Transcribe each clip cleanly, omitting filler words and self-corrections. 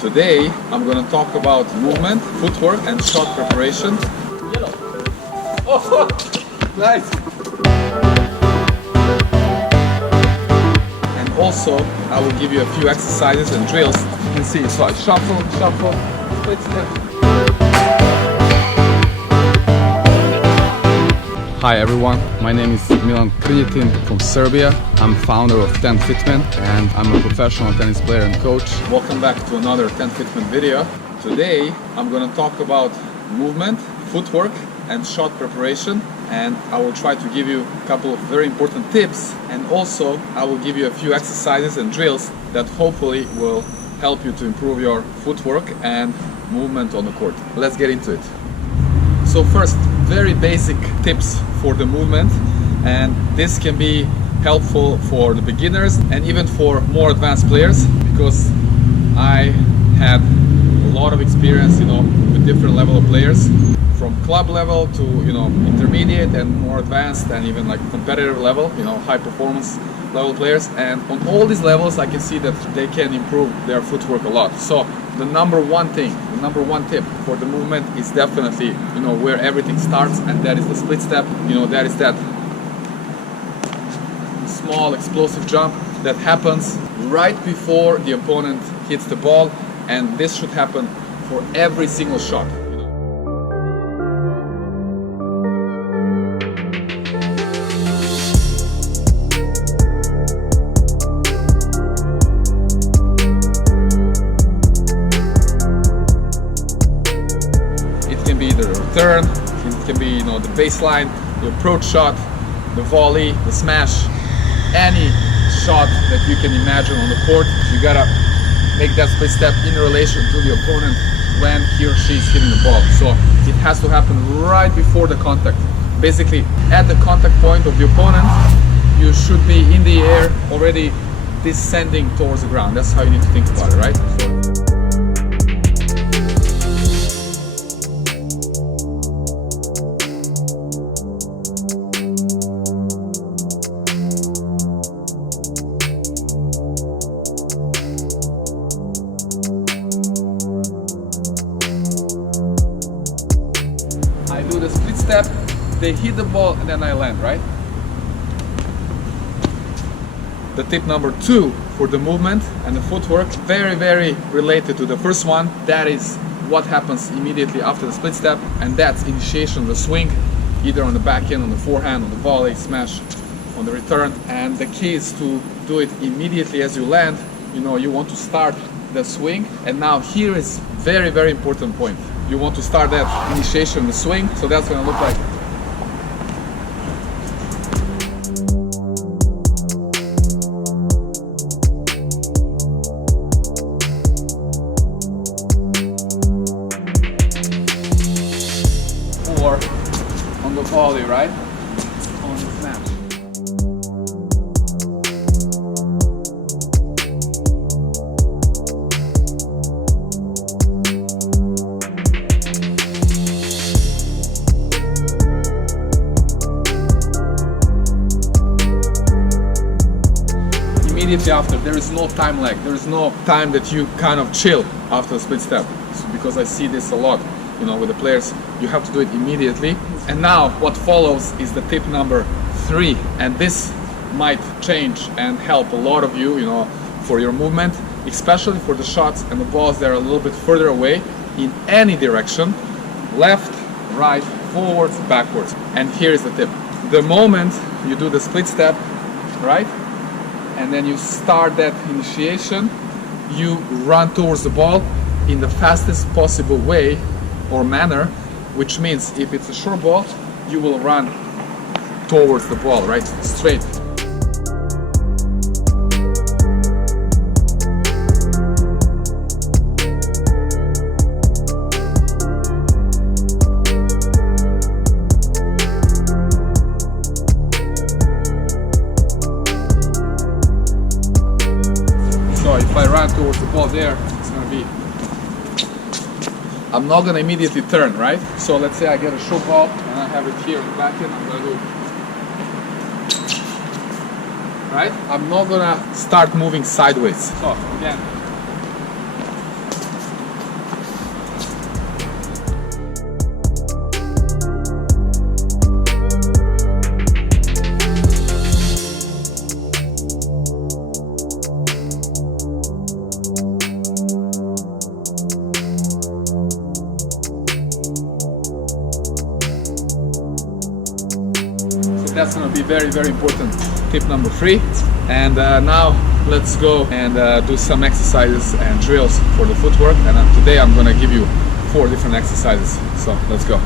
Today I'm going to talk about movement, footwork and shot preparation. Yellow. Oh, nice. And also I will give you a few exercises and drills. You can see, so I shuffle, split step. Hi everyone, my name is Milan from Serbia. I'm founder of TENFITMEN and I'm a professional tennis player and coach. Welcome back to another TENFITMEN video. Today I'm going to talk about movement, footwork and shot preparation, and I will try to give you a couple of very important tips, and also I will give you a few exercises and drills that hopefully will help you to improve your footwork and movement on the court. Let's get into it. So first, very basic tips for the movement, and this can be helpful for the beginners and even for more advanced players, because I had a lot of experience, with different level of players, from club level to intermediate and more advanced and even like competitive level, high performance level players, and on all these levels I can see that they can improve their footwork a lot. So the number one tip for the movement is definitely where everything starts, and that is the split step. That is that small explosive jump that happens right before the opponent hits the ball, and this should happen for every single shot. Turn, it can be the baseline, the approach shot, the volley, the smash, any shot that you can imagine on the court. You gotta make that split step in relation to the opponent when he or she is hitting the ball. So it has to happen right before the contact. Basically, at the contact point of the opponent, you should be in the air already descending towards the ground. That's how you need to think about it, right? I do the split step, they hit the ball, and then I land, right? The tip number 2 for the movement and the footwork, very, very related to the first one. That is what happens immediately after the split step, and that's initiation of the swing, either on the backhand, on the forehand, on the volley, smash, on the return. And the key is to do it immediately as you land. You want to start the swing, and now here is very, very important point. You want to start that initiation, the swing, so that's going to look like. Or on the volley, right? On the smash. Immediately after, there is no time lag, there is no time that you kind of chill after the split step, because I see this a lot with the players. You have to do it immediately. And now what follows is the tip number 3, and this might change and help a lot of you for your movement, especially for the shots and the balls that are a little bit further away in any direction, left, right, forwards, backwards. And here is the tip. The moment you do the split step, right, and then you start that initiation, you run towards the ball in the fastest possible way or manner, which means if it's a short ball, you will run towards the ball, right, straight. So if I run towards the ball there, it's going to be, I'm not going to immediately turn, right? So let's say I get a short ball and I have it here in the back end. I'm going to do right? I'm not gonna start moving sideways. So again. That's going to be very, very important. Tip number 3. And now let's go and do some exercises and drills for the footwork. And today I'm going to give you 4 different exercises. So let's go.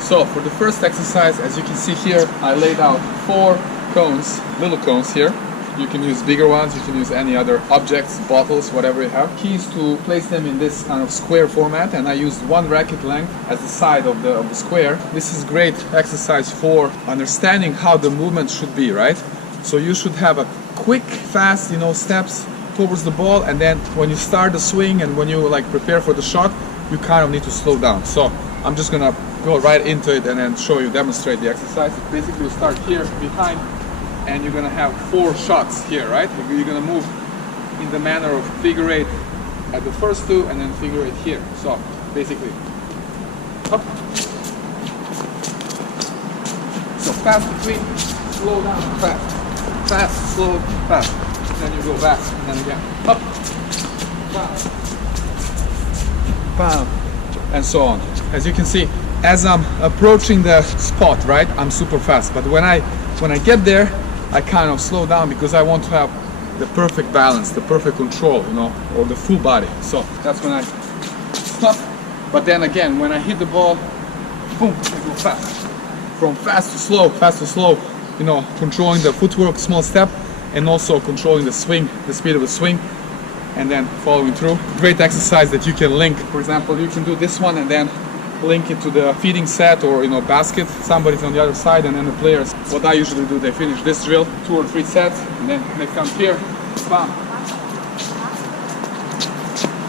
So for the first exercise, as you can see here, I laid out 4 cones, little cones here. You can use bigger ones, you can use any other objects, bottles, whatever you have. Key is to place them in this kind of square format, and I used 1 racket length as the side of the square. This is great exercise for understanding how the movement should be, right? So you should have a quick, fast, steps towards the ball, and then when you start the swing and when you prepare for the shot, you kind of need to slow down. So I'm just gonna go right into it and then show you, demonstrate the exercise. Basically you start here behind, and you're gonna have 4 shots here, right? You're gonna move in the manner of figure 8 at the first 2 and then figure 8 here. So basically, up. So fast between, slow down, fast. Fast, slow, fast. Then you go back and then again, up, down, bam, and so on. As you can see, as I'm approaching the spot, right, I'm super fast. But when I get there, I kind of slow down because I want to have the perfect balance, the perfect control, or the full body. So that's when I stop. But then again, when I hit the ball, boom, I go fast. From fast to slow, controlling the footwork, small step, and also controlling the swing, the speed of the swing, and then following through. Great exercise that you can link. For example, you can do this one and then link it to the feeding set or basket. Somebody's on the other side, and then the players, what I usually do, they finish this drill 2 or 3 sets, and then they come here, bam,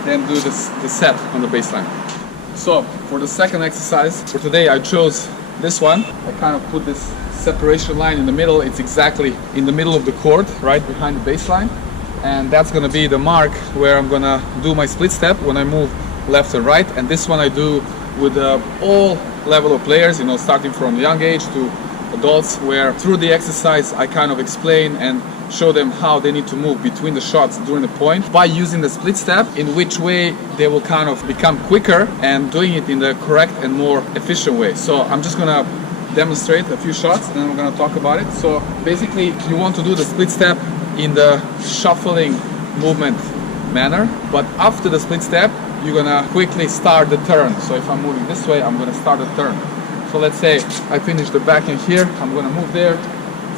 then do the set on the baseline. So for the second exercise for today, I chose this one. I kind of put this separation line in the middle. It's exactly in the middle of the court, right behind the baseline, and that's going to be the mark where I'm going to do my split step when I move left and right. And this one I do with all level of players, starting from young age to adults, where through the exercise I kind of explain and show them how they need to move between the shots during the point by using the split step, in which way they will kind of become quicker and doing it in the correct and more efficient way. So I'm just gonna demonstrate a few shots and then we're gonna talk about it. So basically you want to do the split step in the shuffling movement manner, but after the split step you're gonna quickly start the turn. So if I'm moving this way, I'm gonna start the turn. So let's say I finish the backhand here, I'm gonna move there,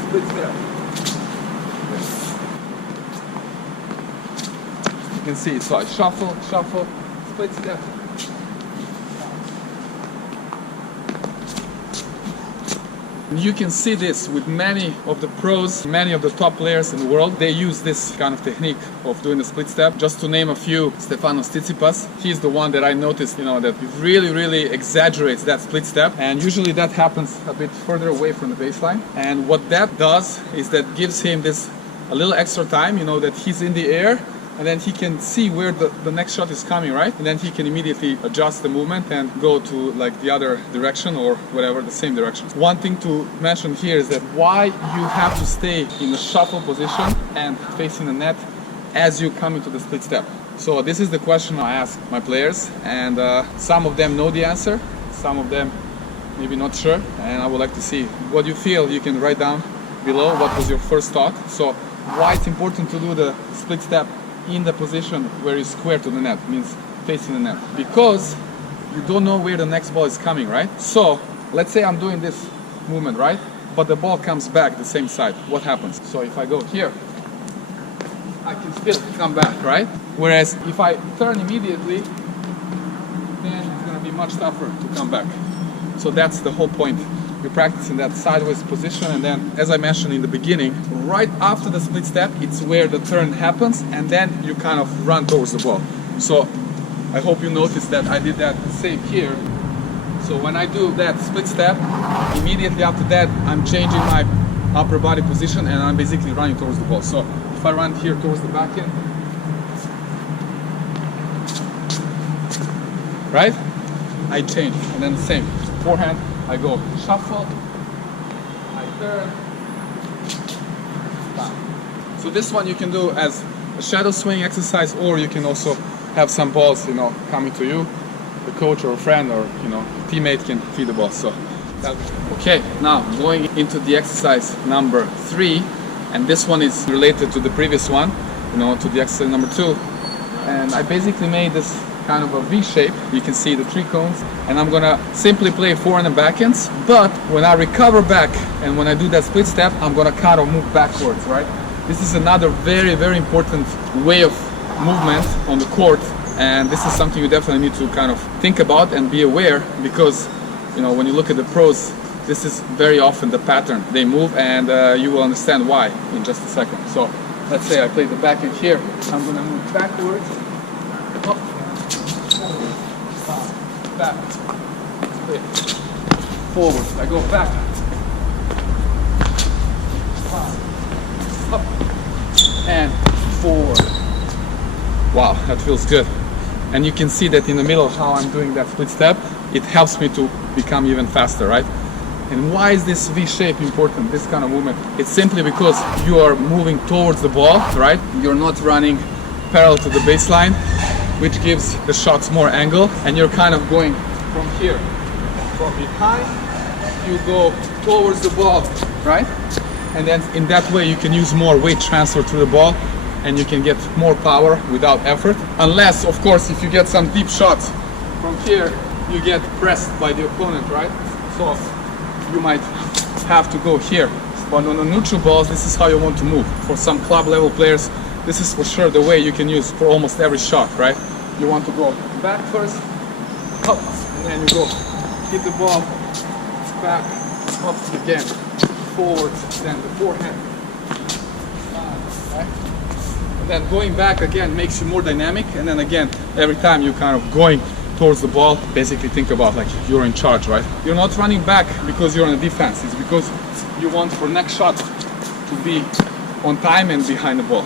split step. You can see, so I shuffle, split step. You can see this with many of the pros, many of the top players in the world. They use this kind of technique of doing the split step. Just to name a few, Stefanos Tsitsipas, he's the one that I noticed, that really exaggerates that split step. And usually that happens a bit further away from the baseline. And what that does is that gives him this a little extra time, that he's in the air, and then he can see where the next shot is coming, right? And then he can immediately adjust the movement and go to the other direction or whatever, the same direction. One thing to mention here is that why you have to stay in the shuffle position and facing the net as you come into the split step. So this is the question I ask my players, and some of them know the answer, some of them maybe not sure, and I would like to see what you feel. You can write down below what was your first thought. So why it's important to do the split step in the position where you square to the net, means facing the net, because you don't know where the next ball is coming, right? So let's say I'm doing this movement, right, but the ball comes back the same side. What happens? So if I go here, I can still come back, right? Whereas if I turn immediately, then it's going to be much tougher to come back. So that's the whole point. You're practicing that sideways position, and then, as I mentioned in the beginning, right after the split step, it's where the turn happens, and then you kind of run towards the ball. So I hope you noticed that I did that same here. So when I do that split step, immediately after that, I'm changing my upper body position, and I'm basically running towards the ball. So if I run here towards the backhand, right? I change, and then the same. Forehand, I go shuffle, I turn, back. So this one you can do as a shadow swing exercise, or you can also have some balls, you know, coming to you. The coach or a friend or, you know, teammate can feed the ball. So okay, now going into the exercise number 3, and this one is related to the previous one, you know, to the exercise number 2. And I basically made this kind of a V shape. You can see the 3 cones, and I'm gonna simply play forehand and backhands, but when I recover back and when I do that split step, I'm gonna kind of move backwards, right? This is another very, very important way of movement on the court, and this is something you definitely need to kind of think about and be aware, because, you know, when you look at the pros, this is very often the pattern they move, and you will understand why in just a second. So let's say I play the backhand here, I'm gonna move backwards, up, back, forward, I go back, up, and forward. Wow, that feels good. And you can see that in the middle how I'm doing that split step, it helps me to become even faster, right? And why is this V shape important, this kind of movement? It's simply because you are moving towards the ball, right? You're not running parallel to the baseline, which gives the shots more angle, and you're kind of going from here, from behind, you go towards the ball, right? And then in that way you can use more weight transfer to the ball, and you can get more power without effort. Unless, of course, if you get some deep shots from here, you get pressed by the opponent, right? So you might have to go here. But on the neutral balls, this is how you want to move. For some club level players, this is for sure the way you can use for almost every shot, right? You want to go back first, up, and then you go hit the ball, back, up again, forward, then the forehand. Right? And then going back again makes you more dynamic, and then again, every time you're kind of going towards the ball, basically think about like you're in charge, right? You're not running back because you're on a defense, it's because you want for next shot to be on time and behind the ball.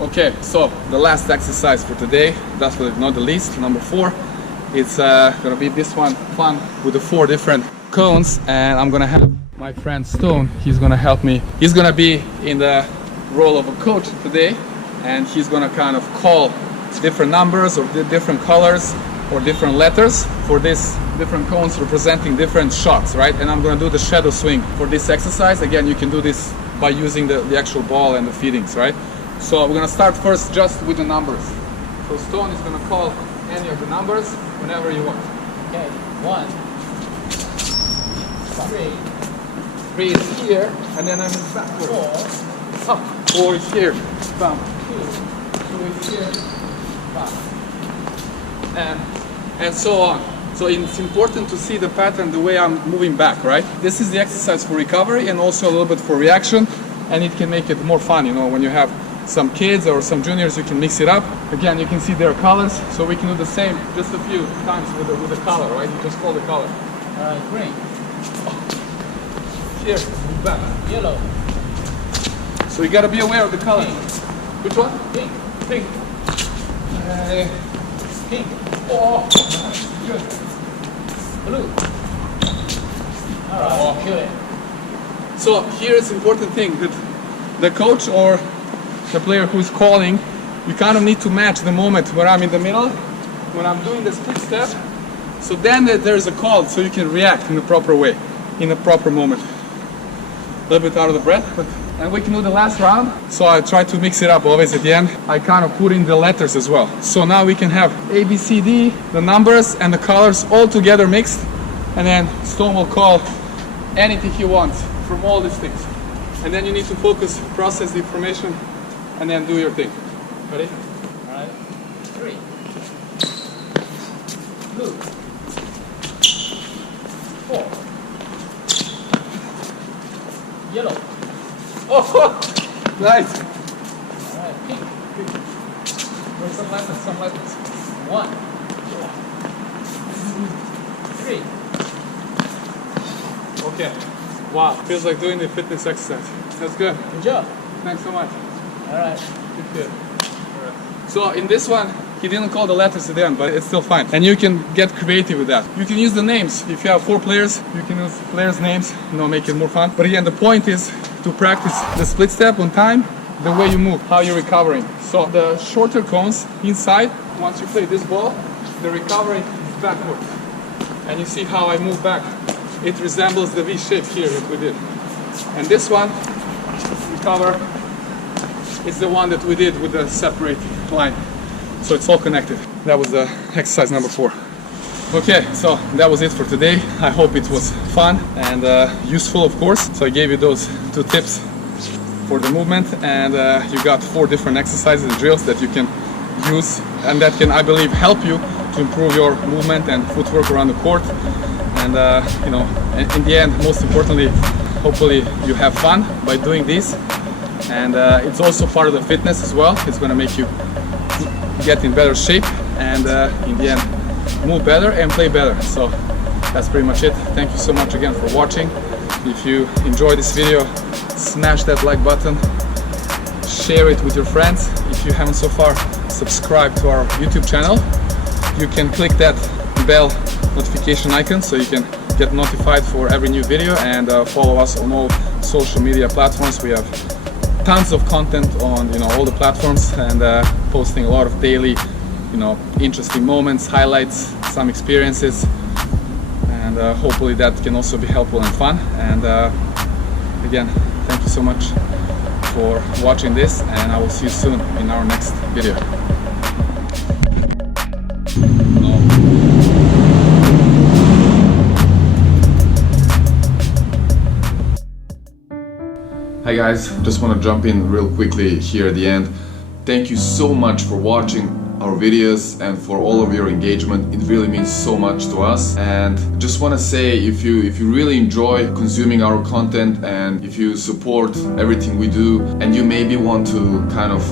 Okay, so the last exercise for today, definitely not the least, number 4, it's gonna be this one, fun, with the 4 different cones, and I'm gonna have my friend Stone, he's gonna help me. He's gonna be in the role of a coach today, and he's gonna kind of call different numbers or different colors or different letters for these different cones representing different shots, right? And I'm gonna do the shadow swing for this exercise. Again, you can do this by using the actual ball and the feedings, right? So we're gonna start first just with the numbers. So Stone is gonna call any of the numbers whenever you want. Okay, 1, 3 is here, and then I move backwards. 4, Up. 4 is here. Bam. 2 is here. Bam. And so on. So it's important to see the pattern the way I'm moving back, right? This is the exercise for recovery and also a little bit for reaction, and it can make it more fun, you know, when you have some kids or some juniors, you can mix it up. Again, you can see their colors, so we can do the same just a few times with the color, right? You just call the color. green, Here, move back. yellow, So you gotta be aware of the color. Pink. Which one? pink, Pink. pink, Oh, good. blue. Alright, Oh. good. So here it's important thing that the coach or the player who's calling, you kind of need to match the moment where I'm in the middle, when I'm doing the split step. So then there's a call, so you can react in the proper way, in the proper moment. A little bit out of the breath, but and we can do the last round. So I try to mix it up always at the end. I kind of put in the letters as well. So now we can have A, B, C, D, the numbers and the colors all together mixed, and then Stone will call anything he wants from all these things. And then you need to focus, process the information, and then do your thing. Ready? Alright, 3, blue, 4, yellow, Oh, nice. alright, pink, Where's some letters, some letters. 1, 3, Okay. Wow, feels like doing the fitness exercise. That's good. Good job. Thanks so much. All right. Good. So in this one, he didn't call the letters at the end, but it's still fine. And you can get creative with that. You can use the names. If you have 4 players, you can use players' names, make it more fun. But again, the point is to practice the split step on time, the way you move, how you're recovering. So the shorter cones inside, once you play this ball, the recovery is backwards. And you see how I move back. It resembles the V shape here that we did. And this one, recover, is the one that we did with the separate line. So it's all connected. That was the exercise number 4. Okay, so that was it for today. I hope it was fun and useful, of course. So I gave you those 2 tips for the movement, and you got 4 different exercises and drills that you can use, and that can, I believe, help you to improve your movement and footwork around the court. And in the end, most importantly, hopefully you have fun by doing this. And it's also part of the fitness as well. It's going to make you get in better shape and in the end move better and play better. So that's pretty much it. Thank you so much again for watching. If you enjoyed this video, smash that like button, share it with your friends. If you haven't so far subscribed to our YouTube channel, you can click that bell notification icon so you can get notified for every new video, and follow us on all social media platforms. We have tons of content on all the platforms, and posting a lot of daily interesting moments, highlights, some experiences, and hopefully that can also be helpful and fun. And again, thank you so much for watching this, and I will see you soon in our next video. Hi guys, just want to jump in real quickly here at the end. Thank you so much for watching our videos and for all of your engagement. It really means so much to us. And just want to say, if you really enjoy consuming our content, and if you support everything we do, and you maybe want to kind of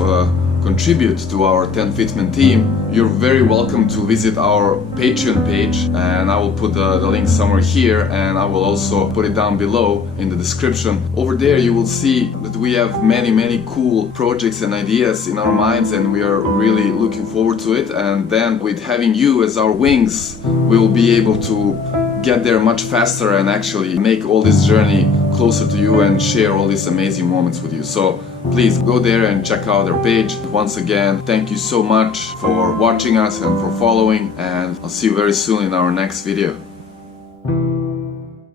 contribute to our TENFITMEN team, you're very welcome to visit our Patreon page, and I will put the link somewhere here, and I will also put it down below in the description. Over there you will see that we have many cool projects and ideas in our minds, and we are really looking forward to it. And then with having you as our wings, we will be able to get there much faster and actually make all this journey closer to you and share all these amazing moments with you. So please go there and check out our page. Once again, thank you so much for watching us and for following, and I'll see you very soon in our next video.